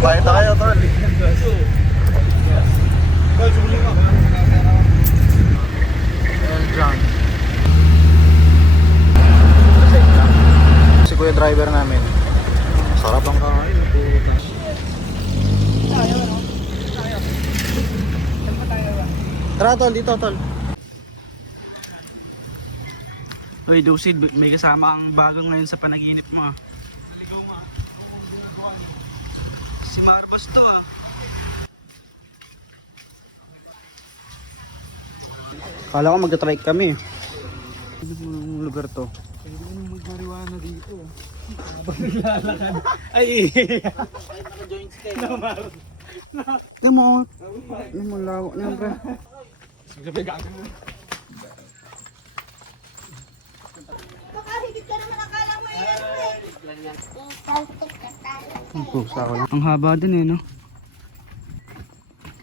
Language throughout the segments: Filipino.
Bayad na kayo, tol. John. Si kuya driver namin. Sarap ang kain. Tara tol, dito tol. Uy, Dusid, may kasama ang bagong ngayon sa panaginip mo ah. Si Marbos to ah. Kala ko magta-trike kami. Anong lugar to? Pwede mo nang mag-marijuana dito. Ay! Tignan mo. Ano mo lawak na yan, pre? Baka higit ka naman akala mo yan eh. Ang pusa ko lang. Ang haba din eh, no?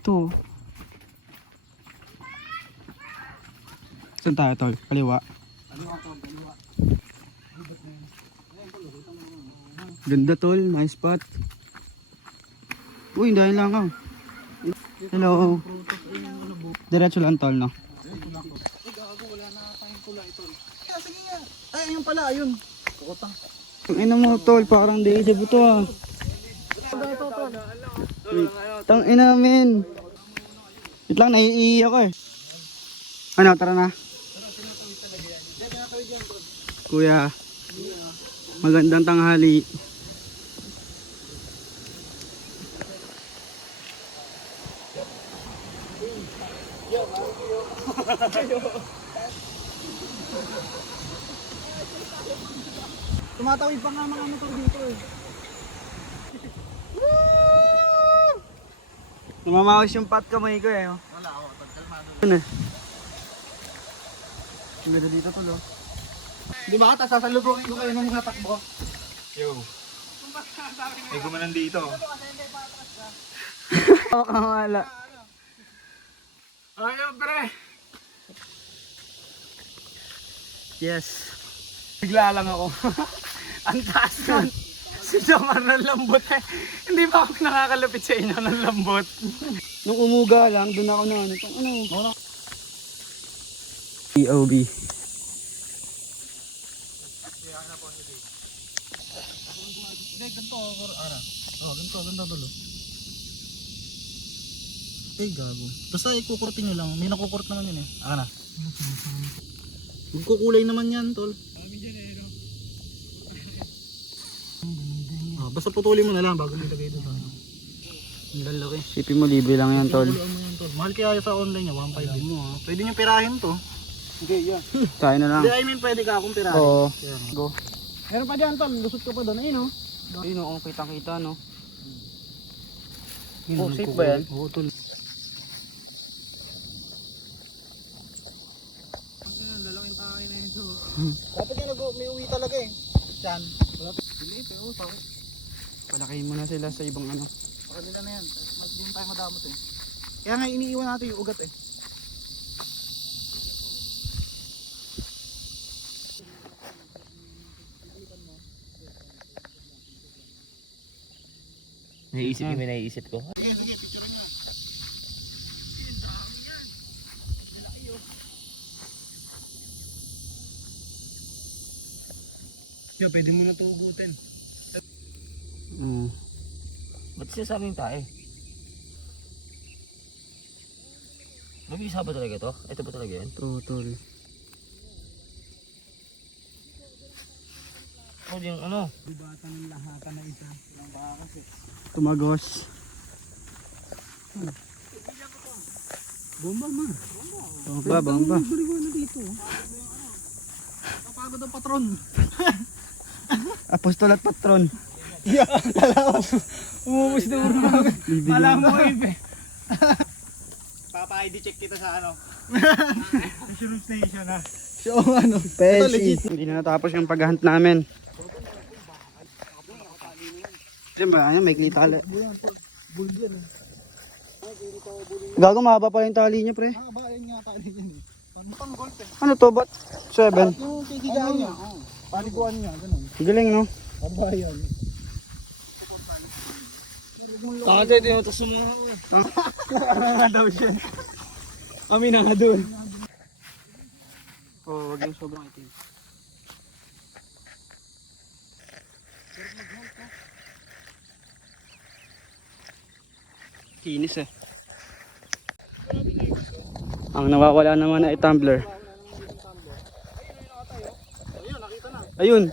Ito. Saan tayo, tol? Kaliwa. Ganda, tol. Nice spot. Uy, dahil lang ako. Hello. Diretso lang, tol, no? Sige nga. Ay, ayun pala, ayun. Pukotang. Ang ina mo, tol. Parang deja vu to, ah. Tang ina, men. Wait lang, naiiyak ako eh. Ano, tara na. Kuya, magandang tanghali. Tumatawid pa nga mga motor dito eh. Namamawas yung pat kamay ko eh. Oh. Wala ako, kalmado. Ano eh? Ang ganda dito tol oh. Di ba? Tapos sasalubungin ko kayo ng mga takbo. Yo. May gumanan dito. Oo, kamala. Ayun pre. Yes. Bigla lang ako. Ang taas nun. Si Jomar ng lambot eh. Hindi ba ako nakakalapit sa inyo ng lambot? Nung umuga lang, doon ako na ano. Ano? POB. Hindi, ganito ako. Ganito tulo. Eh, gago. Basta ikukurtin nyo lang. May nakukurt naman yun eh. Na. Magkukulay naman yan, tol. Basta putulin mo na lang bago nilagay doon. Ang lalaki. Sipin mo, libre lang yan, tol. Mahal kaya sa online niya, 1.5 mo ha. Pwede nyo pirahin to. Okay, yeah. Tayo na lang. Hindi, I mean pwede ka akong pirahin. Oo. Kaya nga. Go. Meron pa dyan tol, lusot ka pa doon. Ayun o. Ayun o, kitang-kita, no? Yun, Oh, safe ba yan? Oo, tol. Lalaking tayo na ito. Dapat yan may uwi talaga eh. Diyan. Dili, pero bakit? Palakihin mo na sila sa ibang ano. Baka nila na yan. Hindi tayo madamot eh. Kaya nga iniiwan natin yung ugat eh. Naiisip ko. Sige, sige, picture mo na. Yo, pwede mo na ito ugutin. Ba't siya sa aming tae? Mabisa ba talaga ito? Ito ba talaga yan? Ito, tol. Oh, yung ano? Bubatan ng lahatan na isa. Lang baka kasi. Tumagos. Bomba ma. Bamba. Baliwan na dito. Kapagod ang patron. Apostol at patron. Yeah, kala ko. Umubos na urma. Alam mo eh. Papa-ID check kita sa ano. National station ha. So ano. Pesi. Hindi na natapos yung paghahunt namin. Diyan ba? Ayan, may klitala. Gago, mahaba pala yung tali niya, pre. Bayan nga tali yan eh. Pang golf eh. Ano to? Ba't 7? Yung kikigaan niya. Paliguan niya. Ganun. Galing, no? Pambayan. Takot ito yung tapos sumuha. Nga daw siya. Kami na nga doon. Oh, wag yung sobrang itim. Kinis eh. Ang nawawala naman ay tumbler. Ayun.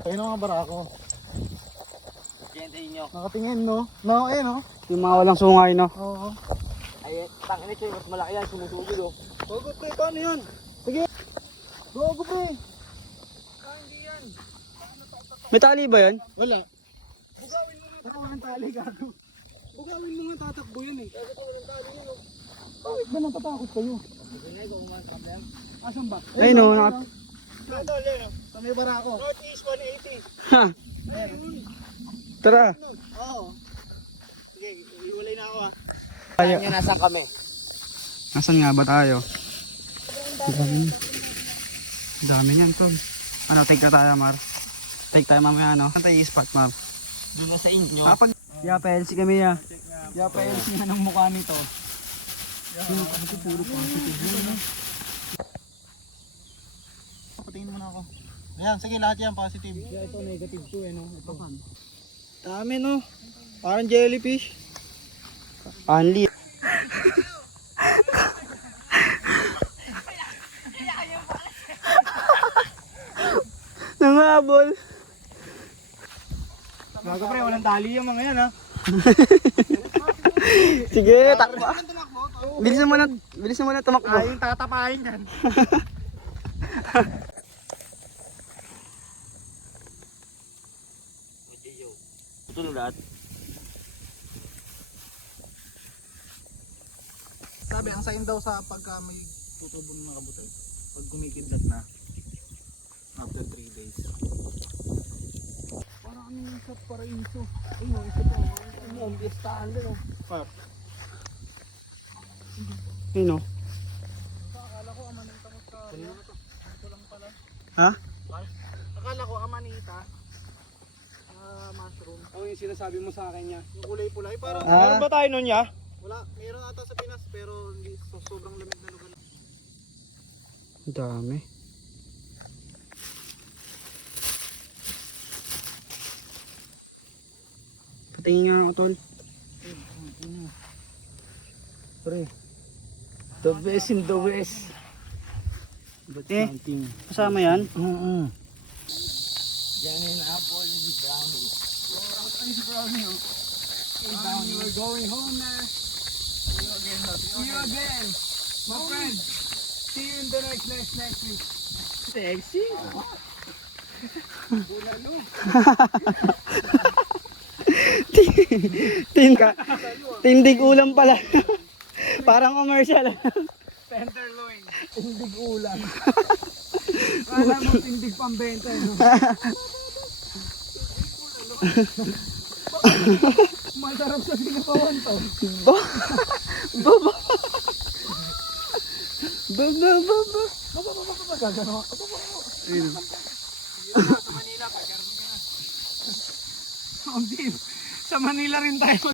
Ayun ang mga barako. Kaya nyo. Nakatingin no? No, eh no? Yung mga walang sungay, no? Oo. Ay, tangin ito, mas malaki yan, sumusugod oh. Gogo pre, paano yan? Sige. Gogo pre. May tali ba yan? Wala. Bugawin mo nga walang tali gago. Bugawin mo nga tatakbo yan eh. Bakit ba natatakot kayo? Asan ba? Ayun no, nakat... Ito, Leno. Sa may barako. Northeast 180. Ha! Tara! Oo. Sige, iwalay na ako ha. Tayo. Kaya nasan kami? Nasaan nga ba tayo? Dami niyan to. Ano, take na tayo, Mar. Take tayo mamaya, ano? Saan tayo i-spot, Mar? Doon na sa inyo. Kapag... Yeah, PLC kami, ya. Kaya pa nga ng mukha nito. Patingin mo na ako. Ayan, sige lahat yan positive. Yeah, ito negative 2 eh no. Ito. Dami, no? Parang jellyfish. Only. Nangabol. Gago pre, walang tali yung mga yan ha. Sige, takbo. Bilisan mo na tumakbo. Ay, yung tatapahin yan. Ito na lahat. Sabi, ang sign daw sa pagka may tutubo ng mga buto. Pag kumikidlat na, after 3 days. Parang ano yung sa parainso. Ayun, isa pa. Ano, ang piestahan din oh. Pap. Ayun, no? Akala ko amanita mo sa... Ito lang pala. Ha? Akala ko amanita. Mushroom. Ano yung sinasabi mo sa akin niya? Yung kulay pula. Parang Ah. meron ba tayo nun ya? Wala. Meron ata sa Pinas pero hindi sobrang lamig na lugar. Dami. Patingin nga ako, tol. Pre. The best in the west. Kasama yan? Yan in apple and brownie. It's brownie. Brownie. We're going home na. See you again. My friend. See you in the next week. Sexy. Tindig ulam pala. Parang commercial. Tenderloin. Tindig ulam. Kala mo tindig pambenta. No? Masarap sa sinapawan to. Ba? Baba. Baba. Gagano. Ayun. Sa Manila, kagarni ka na. Sa Manila rin tayo.